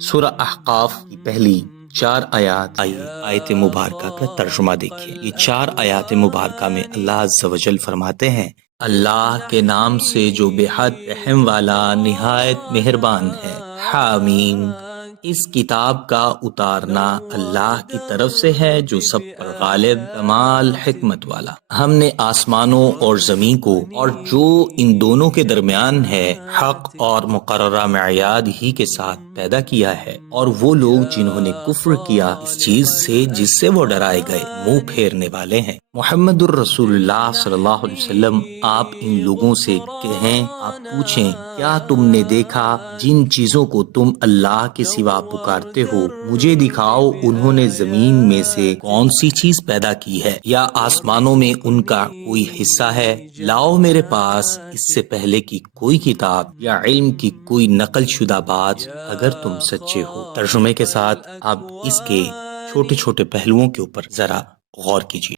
سورہ احقاف کی پہلی 4 آیات، آیت مبارکہ کا ترجمہ دیکھیے۔ یہ 4 آیات مبارکہ میں اللہ عز و جل فرماتے ہیں، اللہ کے نام سے جو بے حد رحم والا نہایت مہربان ہے۔ حامیم، اس کتاب کا اتارنا اللہ کی طرف سے ہے جو سب پر غالب، کمال حکمت والا۔ ہم نے آسمانوں اور زمین کو اور جو ان دونوں کے درمیان ہے حق اور مقررہ معیاد ہی کے ساتھ پیدا کیا ہے، اور وہ لوگ جنہوں نے کفر کیا اس چیز سے جس سے وہ ڈرائے گئے منہ پھیرنے والے ہیں۔ محمد الرسول اللہ صلی اللہ علیہ وسلم، آپ ان لوگوں سے کہیں، آپ پوچھیں کیا تم نے دیکھا جن چیزوں کو تم اللہ کے سوا پکارتے ہو، مجھے دکھاؤ انہوں نے زمین میں سے کون سی چیز پیدا کی ہے، یا آسمانوں میں ان کا کوئی حصہ ہے؟ لاؤ میرے پاس اس سے پہلے کی کوئی کتاب یا علم کی کوئی نقل شدہ بات اگر تم سچے ہو۔ ترجمے کے ساتھ آپ اس کے چھوٹے چھوٹے پہلوؤں کے اوپر ذرا غور کیجیے۔